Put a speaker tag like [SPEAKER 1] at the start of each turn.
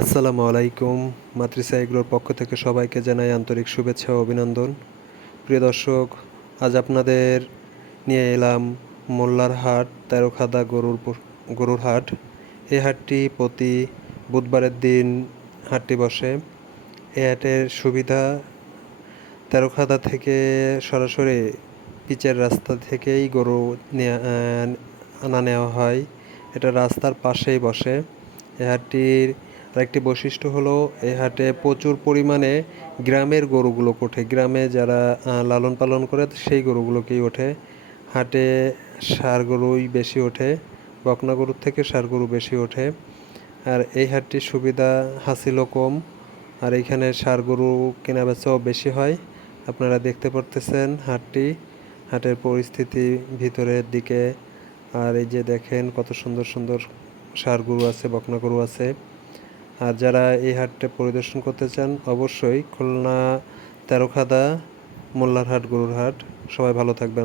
[SPEAKER 1] আসসালামু আলাইকুম। মাতৃসা এগুলোর পক্ষ থেকে সবাইকে জানাই আন্তরিক শুভেচ্ছা ও অভিনন্দন। প্রিয় দর্শক, আজ আপনাদের নিয়ে এলাম মোল্লার হাট, তেরোখাদা গরুর গরুর হাট। এই হাটটি প্রতি বুধবারের দিন হাটটি বসে। এই হাটের সুবিধা, তেরোখাদা থেকে সরাসরি পিচের রাস্তা থেকেই গরু আনা নেওয়া হয়। এটা রাস্তার পাশেই বসে। এ হাটটির আরেকটি বৈশিষ্ট্য হলো এই হাটে প্রচুর পরিমাণে গ্রামের গরুগুলো ওঠে। গ্রামে যারা লালন পালন করে, সেই গরুগুলোকেই ওঠে। হাটে ষাঁড় গরুই বেশি ওঠে, বকনা গরুর থেকে ষাঁড় গরু বেশি ওঠে। আর এই হাটটির সুবিধা, হাসিলও কম। আর এইখানে ষাঁড় গরু কেনা বেচাও বেশি হয়। আপনারা দেখতে পারতেছেন হাটটি, হাটের পরিস্থিতি ভিতরের দিকে। আর এই যে দেখেন, কত সুন্দর সুন্দর ষাঁড় গরু আছে, বকনা গরু আছে। আর যারা এই হাটটা পরিদর্শন করতে চান, অবশ্যই খুলনা তেরোখাদা মোল্লার হাট গরুর হাট সবাই ভালো থাকবেন।